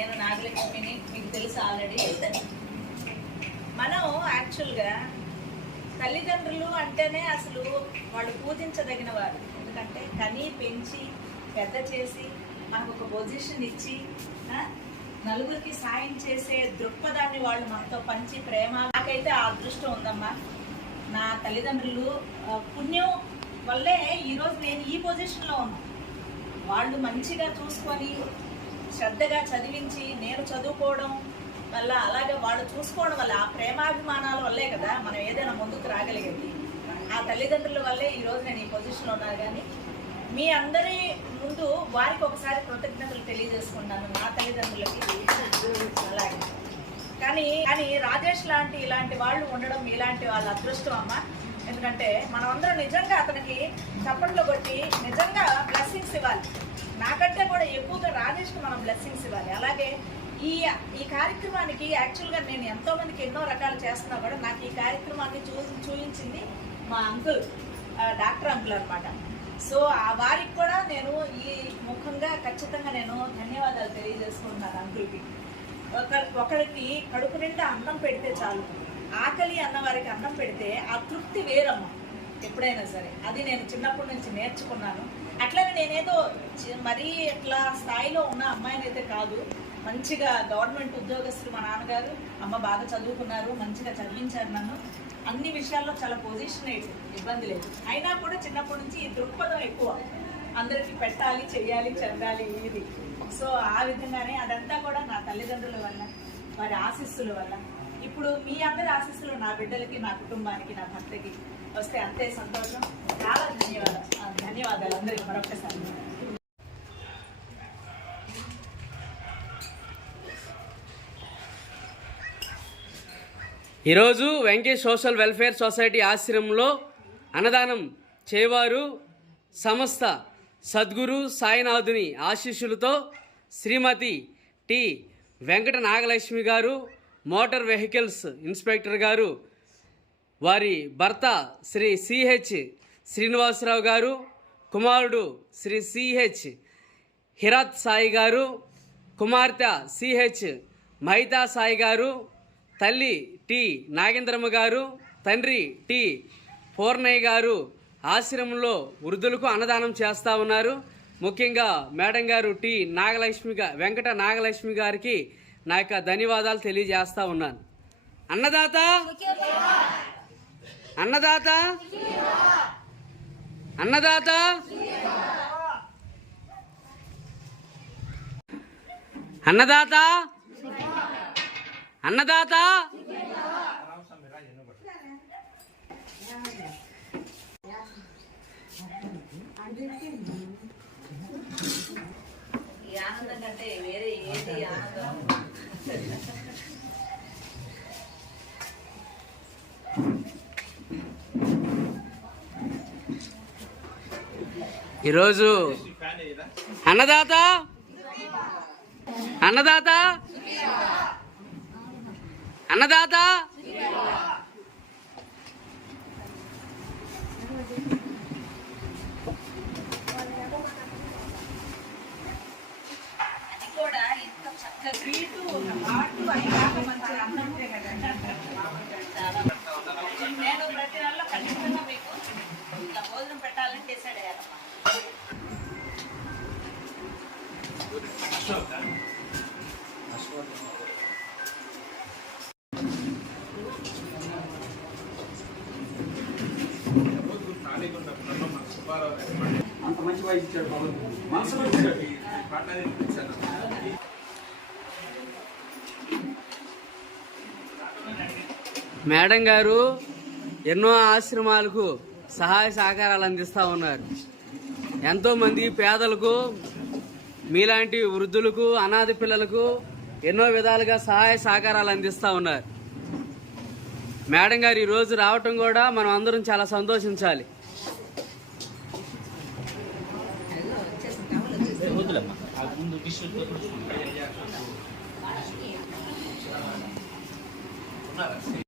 నేను నాగలక్ష్మిని మీకు తెలుసు ఆల్రెడీ మనం యాక్చువల్గా తల్లిదండ్రులు అంటేనే అసలు వాళ్ళు పూజించదగిన వారు ఎందుకంటే కని పెంచి పెద్ద చేసి మనకు ఒక పొజిషన్ ఇచ్చి నలుగురికి సాయం చేసే దృక్పథాన్ని వాళ్ళు మనతో పంచి ప్రేమ. నాకైతే ఆ అదృష్టం ఉందమ్మా. నా తల్లిదండ్రులు పుణ్యం వల్లే ఈరోజు నేను ఈ పొజిషన్లో ఉన్నాను వాళ్ళు మంచిగా చూసుకొని శ్రద్ధగా చదివించి నేను చదువుకోవడం వల్ల అలాగే వాళ్ళు చూసుకోవడం వల్ల ఆ ప్రేమాభిమానాల వల్లే కదా మనం ఏదైనా ముందుకు రాగలిగేది. ఆ తల్లిదండ్రుల వల్లే ఈ రోజు నేను ఈ పొజిషన్లో ఉన్నాను. కానీ మీ అందరి ముందు వారికి ఒకసారి కృతజ్ఞతలు తెలియజేసుకుంటాను నా తల్లిదండ్రులకి. అలాగే. కానీ కానీ రాజేష్ లాంటి ఇలాంటి వాళ్ళు ఉండడం ఇలాంటి వాళ్ళ అదృష్టం అమ్మ. ఎందుకంటే మనం అందరం నిజంగా అతనికి చప్పట్లు కొట్టి నిజంగా బ్లెస్సింగ్స్ ఇవ్వాలి. నాకంటే కూడా ఎక్కువగా రాజేష్కి మనం బ్లెస్సింగ్స్ ఇవ్వాలి. అలాగే ఈ ఈ కార్యక్రమానికి యాక్చువల్గా నేను ఎంతో మందికి ఎన్నో రకాలు చేస్తున్నా కూడా నాకు ఈ కార్యక్రమాన్ని చూ చూపించింది మా అంకుల్ డాక్టర్ అంకుల్ అనమాట సో ఆ వారికి కూడా నేను ఈ ముఖంగా ఖచ్చితంగా నేను ధన్యవాదాలు తెలియజేసుకుంటున్నాను అంకుల్కి ఒక ఒకరికి కడుపు నిండా అన్నం పెడితే చాలు. ఆకలి అన్న వారికి అన్నం పెడితే ఆ తృప్తి వేరమ్మ. ఎప్పుడైనా సరే. అది నేను చిన్నప్పటి నుంచి నేర్చుకున్నాను. అట్లనే నేనేదో మరీ ఇట్లా స్థాయిలో ఉన్న అమ్మాయిని అయితే కాదు. మంచిగా గవర్నమెంట్ ఉద్యోగస్తులు మా నాన్నగారు అమ్మ బాగా చదువుకున్నారు మంచిగా చదివించారు నన్ను. అన్ని విషయాల్లో చాలా పొజిషన్ ఇబ్బంది లేదు. అయినా కూడా చిన్నప్పటి నుంచి ఈ దృక్పథం ఎక్కువ. అందరికీ పెట్టాలి చెయ్యాలి చెందాలి ఇది. సో ఆ విధంగానే అదంతా కూడా నా తల్లిదండ్రుల వల్ల వారి ఆశీస్సుల వల్ల. ఇప్పుడు మీ అందరి ఆశీస్సులు నా బిడ్డలకి నా కుటుంబానికి నా భర్తకి వస్తే అంతే సంతోషం. చాలా ధన్యవాదాలు. ధన్యవాదాలు అందరికీ మరొకసారి ఈరోజు వెంకటేష్ సోషల్ వెల్ఫేర్ సొసైటీ ఆశ్రమంలో అన్నదానం చేవారు సంస్థ సద్గురు సాయినాథుని ఆశీస్సులతో శ్రీమతి టి వెంకట నాగలక్ష్మి గారు మోటార్ వెహికల్స్ ఇన్స్పెక్టర్ గారు వారి భర్త శ్రీ సిహెచ్ శ్రీనివాసరావు గారు కుమారుడు శ్రీ సిహెచ్ హిరత్ సాయి గారు కుమార్తె సిహెచ్ మహితా సాయి గారు తల్లి టి నాగేంద్రమ్మ గారు తండ్రి టి పూర్ణయ్య గారు ఆశ్రమంలో వృద్ధులకు అన్నదానం చేస్తూ ఉన్నారు. ముఖ్యంగా మేడం గారు టి నాగలక్ష్మి గా వెంకట నాగలక్ష్మి గారికి నా యొక్క ధన్యవాదాలు తెలియజేస్తా ఉన్నాను. అన్నదాత? అన్నదాత? అన్నదాత? అన్నదాత? అన్నదాత? ఈ ఆనందం కంటే వేరే ఏది ఆనందం? ఈరోజు అన్నదాత? అన్నదాత? అన్నదాత అది కూడా ఇంత చక్క స్వీటు ఒక హాటు అయినాక మంచి అన్నం ఉంటే కదా చాలా బాగుంది. నేను ప్రతి నెలలో ఖచ్చితంగా మీకు భోజనం పెట్టాలని డిసైడ్ అంత మంచి వాయిస్ ఇచ్చాడు బాబు. మనసులో ఇచ్చాడు మేడం గారు ఎన్నో ఆశ్రమాలకు సహాయ సహకారాలు అందిస్తూ ఉన్నారు. ఎంతోమంది పేదలకు మీలాంటి వృద్ధులకు అనాథ పిల్లలకు ఎన్నో విధాలుగా సహాయ సహకారాలు అందిస్తూ ఉన్నారు. మేడం గారు ఈరోజు రావటం కూడా మనం అందరం చాలా సంతోషించాలి.